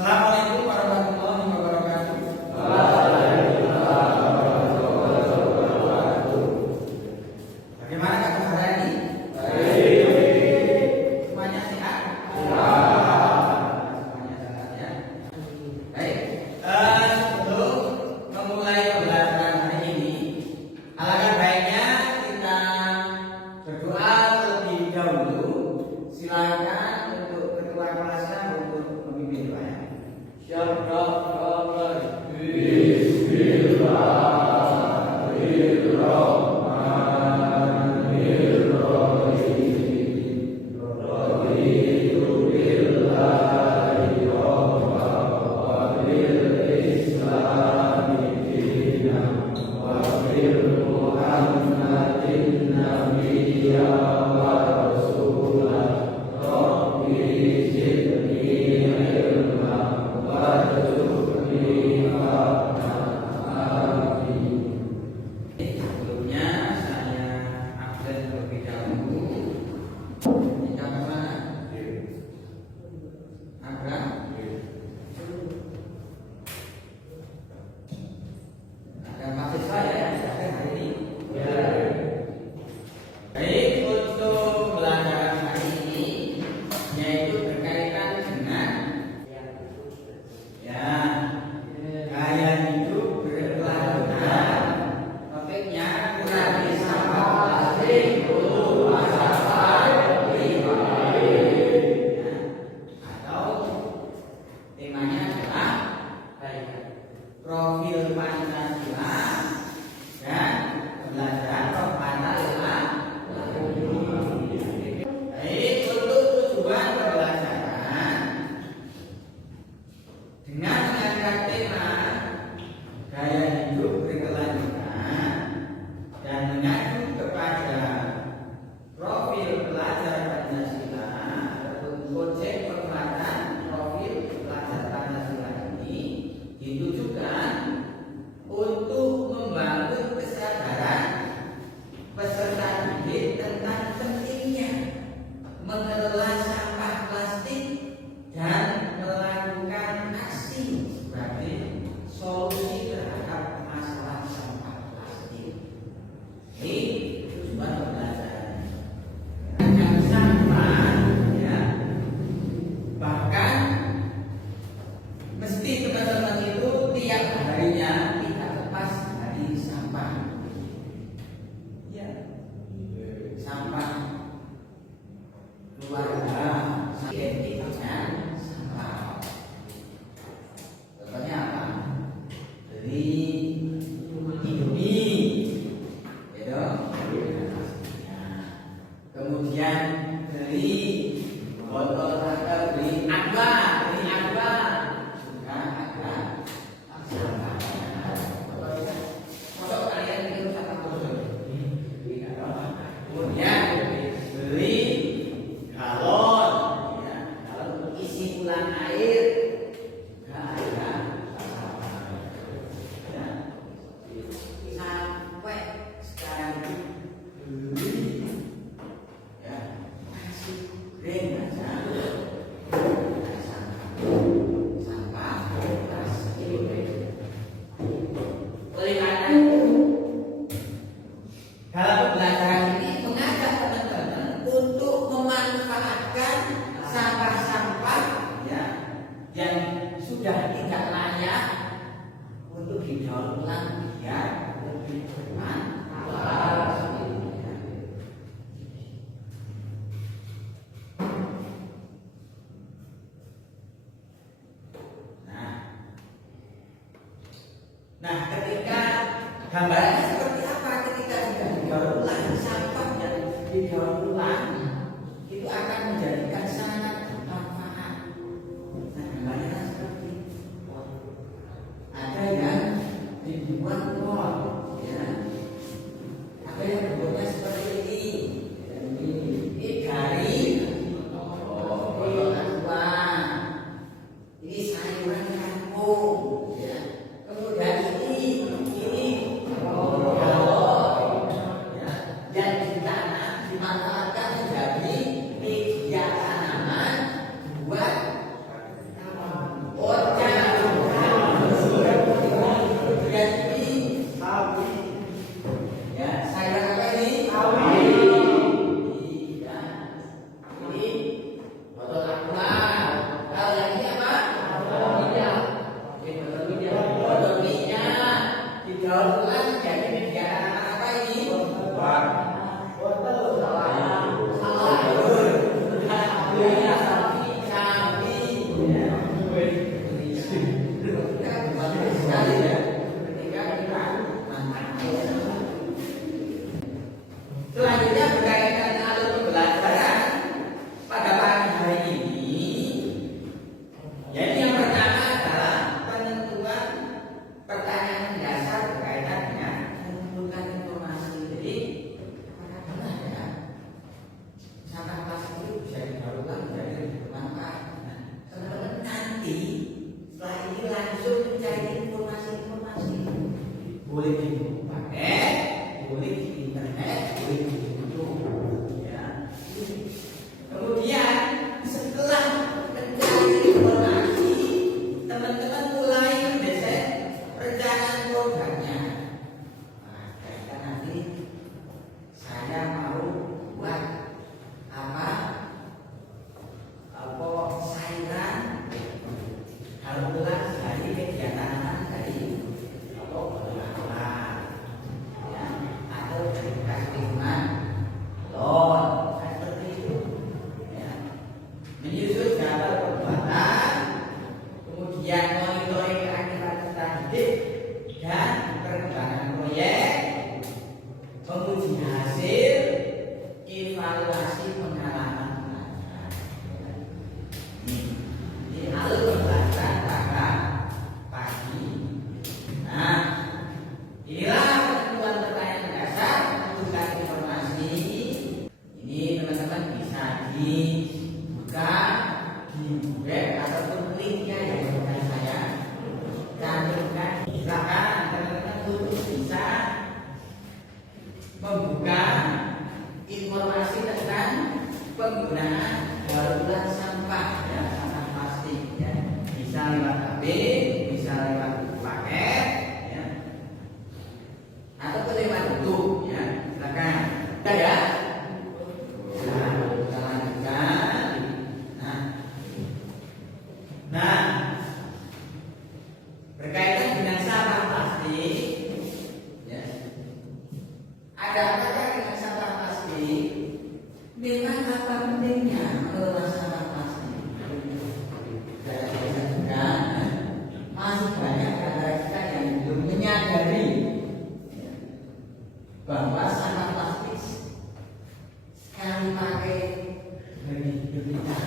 Assalamualaikum warahmatullahi wabarakatuh. Bagaimana kabar hari ini? Semuanya sehat? Semuanya sehat ya. Baik. Sebelum memulai pembelajaran hari ini, alangkah baiknya kita berdoa terlebih dahulu. Silakan untuk ketua kelasnya untuk memimpin doa. Sebelumnya saya absen terlebih dahulu. Kita kemana? Abraham. Ada mahasiswa ya yang hadir hari ini. Baik, untuk pembelajaran hari ini yaitu berkaitan dengan gaya hidup berkelanjutan. Topiknya kurangi sampah plastik untuk masa depan lebih baik. Atau temanya adalah profil Pancasila dan pembelajaran roh Pancasila. Baik, untuk tujuan pembelajaran dengan mengangkat tema gaya hidup berkelanjutan dan mengacu kepada profil pelajar Pancasila ataupun konsep penguatan profil pelajar Pancasila ini ditujukan untuk membangun kesadaran peserta didik tentang pentingnya mengelola sampah plastik dan melakukan aksi sebagai solusi terhadap masalah sampah plastik. Ini tujuan pembelajaran. Dan sampah, ya, bahkan mesti teman-teman itu tiap harinya tidak lepas dari sampah. Ya, sampah keluarga, identik dengan sampah. Contohnya apa? Beli Indomie, gitu. Kemudian beli botol atau beli Aqua, juga ada sampah. Kalau kalian itu sampah kosong, kemudian beli galon, ya, galon isi ulang air, juga ada sampah. Ya. Sampai sekarang beli, ya, nasi goreng aja ada sampah plastik. Oleh karena itu, dalam pembelajaran ini mengajak teman-teman untuk memanfaatkan sampah-sampah, ya, yang sudah tidak layak untuk didaur ulang biar lebih bermanfaat. Nah, ketika gambarannya seperti apa ketika sudah didaur ulang, sampah yang didaur ulang itu akan menjadikan sangat bermanfaat. Nah, gambarannya seperti ada yang dibuat pot, ya. Ada yang dibuatnya seperti ini. Ini dari Aqua. Ini sayuran kampung, ya. Kemudian ini galon, ya, yang ditanam dimanfaatkan menjadi Ada apa dengan sampah plastik? Memang apa pentingnya mengelola sampah plastik? Saya juga masih banyak antara kita yang belum menyadari bahwa sampah plastik sekali pakai bagi hidup kita.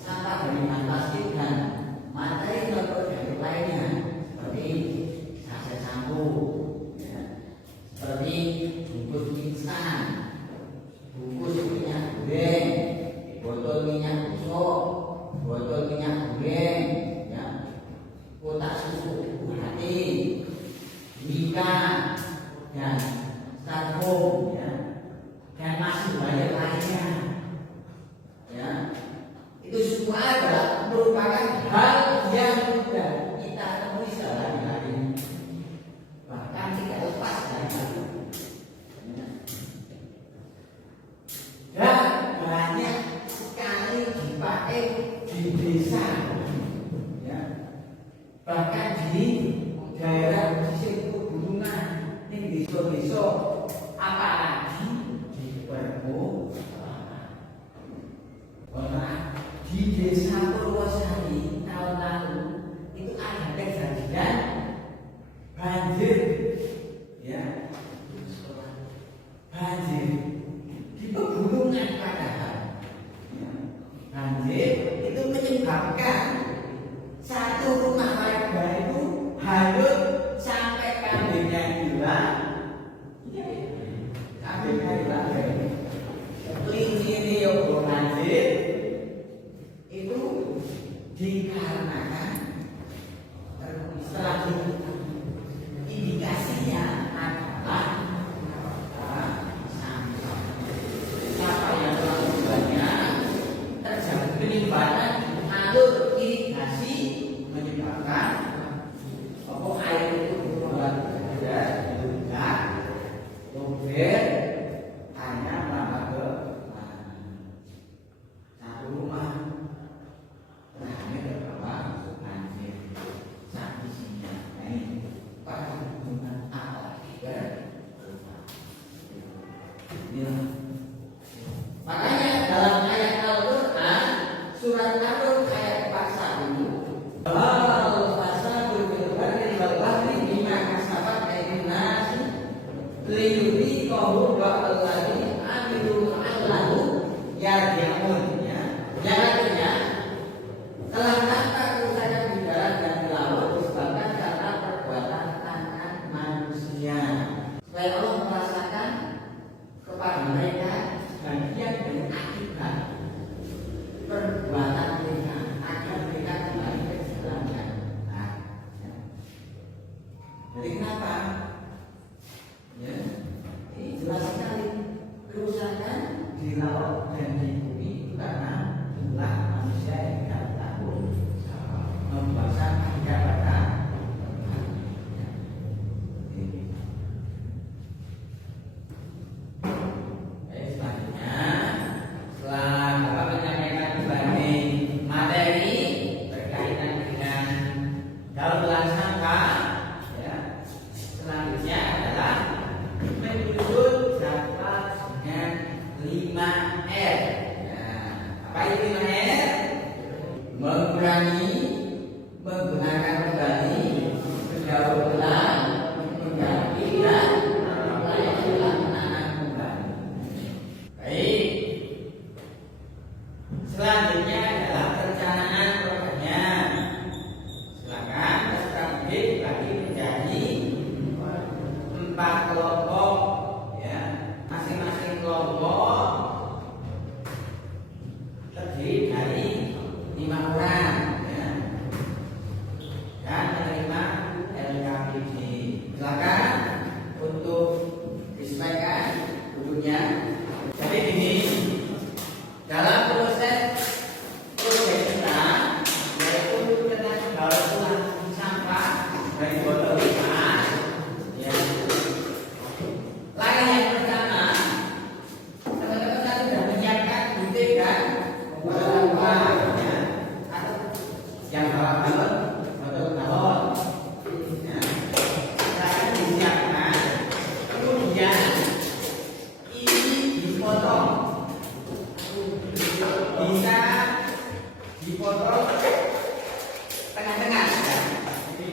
Sampah dari plastik dan materi non-organik lainnya seperti saset sampo, seperti bungkus instan, bungkus minyak goreng, botol minyak gosok, botol minyak goreng, ya, kotak susu hati, ikan, dan styrofoam, ya, dan masih banyak lainnya, ya. Itu semua adalah merupakan hal yang mudah kita temui sehari-hari, bahkan tidak lepas dari itu. Dan banyak sekali dipakai di desa, ya. Bahkan di daerah pesisir pegunungan, di desa-desa, apalagi di perkotaan. Di desa Purwosari tahun lalu itu ada kejadian banjir, ya, banjir di pegunungan padahal, ya. Banjir itu menyebabkan satu rumah warga itu hanyut sampai kambingnya hilang, sampai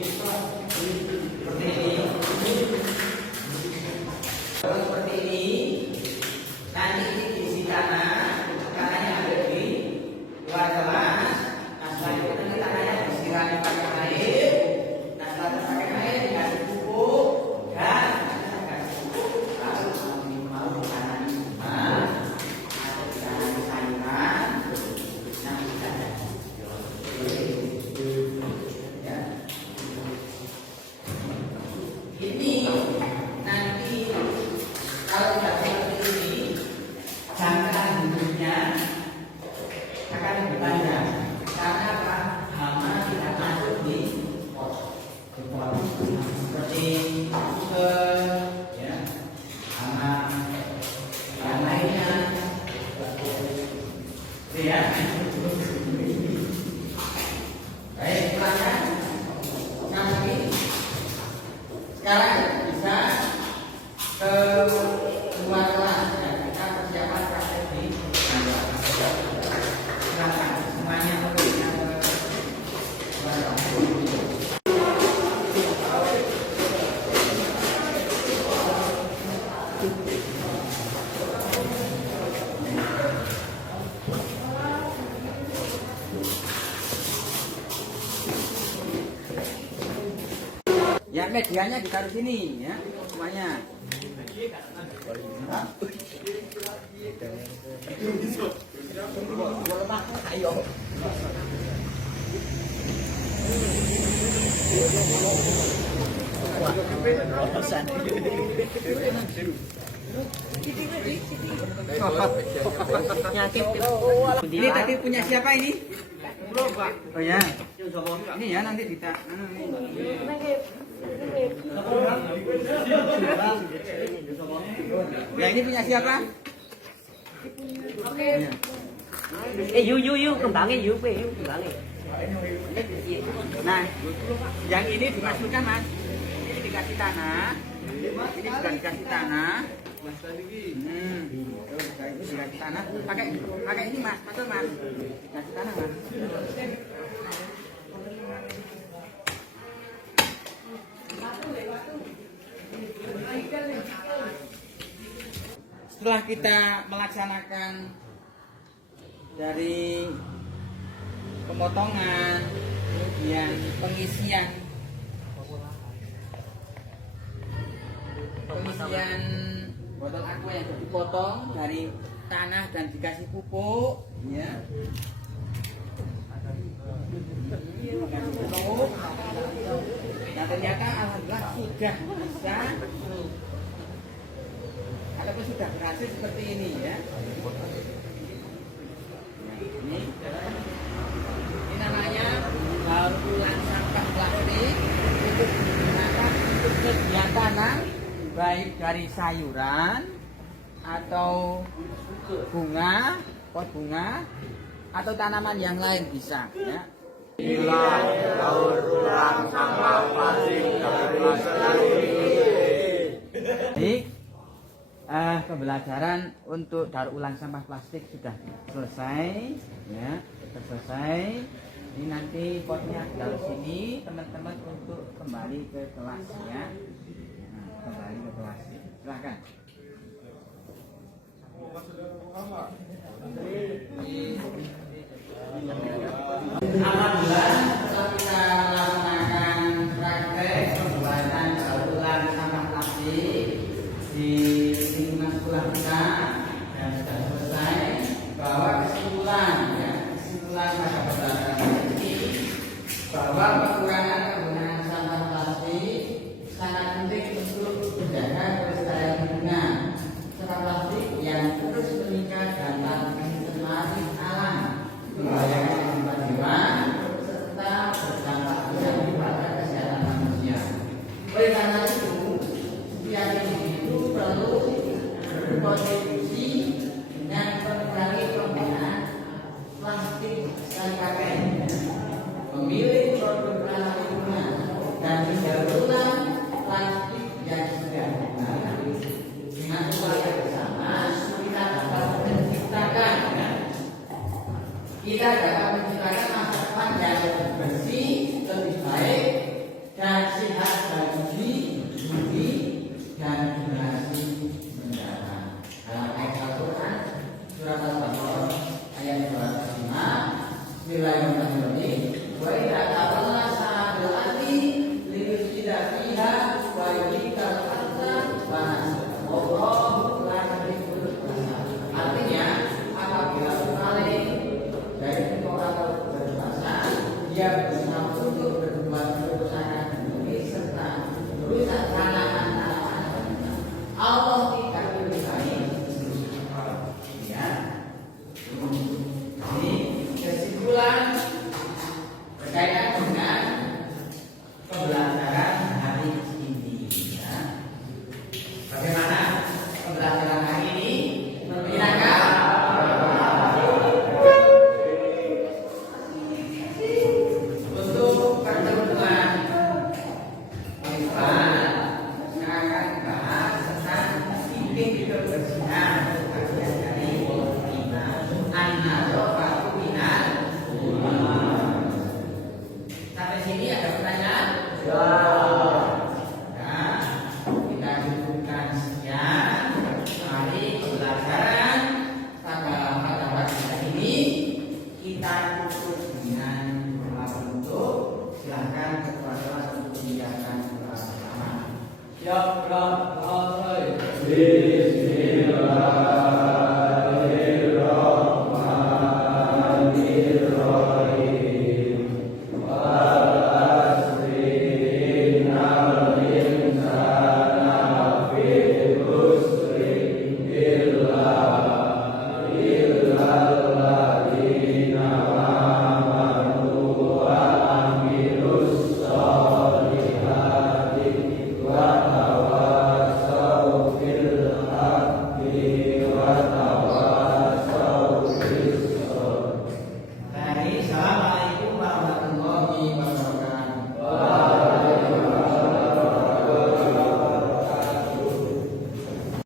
seperti ini. Kalau seperti ini, nanti ini diisi tanah, tanahnya ada di luar kelas. Nah selanjutnya nanti tanahnya disirami pakai air. Nah setelah terpakai air dikasih pupuk dan dikasih pupuk. Lalu mau ditanami bunga atau ditanami sayuran, nah bisa ya. Ini nanti kalau tidak seperti ini, jangka hidupnya akan lebih panjang. Karena apa? Hama tidak masuk di pot. Seperti ya, hama yang lainnya, ya. Baik, silakan. Nanti sekarang bisa ke luar kelas ya, kita persiapan praktek di luar. Silakan semuanya perginya ke luar kelas. Ya medianya ditaruh sini ya semuanya. Ayo. Ini tadi punya siapa ini? Oh ya. Ini ya nanti kita. Ya ini punya siapa? Oke. Yu kembangnya kembangnya. Nah, yang ini dimasukkan mas. Ini dikasih tanah. Ini sudah dikasih tanah. Ini dikasih tanah. Pakai ini mas, betul mas. Dikasih tanah mas. Setelah kita melaksanakan dari pemotongan, kemudian pengisian botol aqua yang sudah dipotong dari tanah dan dikasih pupuk, ya. Dikasih pupuk. Nah ternyata alhamdulillah sudah bisa ataupun sudah berhasil seperti ini ya. Ini namanya daur ulang sampah plastik untuk digunakan untuk sedia tanam baik dari sayuran atau bunga, pot bunga atau tanaman yang lain bisa ya. Inilah daur ulang sampah plastik dari masyarakat Baik, pembelajaran untuk daur ulang sampah plastik sudah selesai ya, selesai. Ini nanti potnya dari sini teman-teman untuk kembali ke kelas ya. Nah, kembali ke kelas. Silakan. Alhamdulillah setelah kita melaksanakan praktek pembuatan daur ulang sampah plastik di lingkungan sekolah kita dan sudah selesai, bahwa kesimpulan pada pembelajaran ini bahwa pengurangan penggunaan sampah plastik sangat penting untuk menjaga kelestarian lingkungan. Sampah plastik yang terus meningkat dapat mencemari alam, membahayakan kehidupan hewan, serta berdampak negatif pada kesehatan manusia. Oleh karena itu, setiap individu perlu berkontribusi dengan mengurangi penggunaan plastik sekali pakai, memilih produk ramah Sampai sini ada pertanyaan? Ya. Nah, kita cukupkan sekian. Mari pembelajaran pada pagi hari ini kita tutup dengan doa penutup. Silakan kepada kelas untuk menjalankan doa bersama. Ya Allah,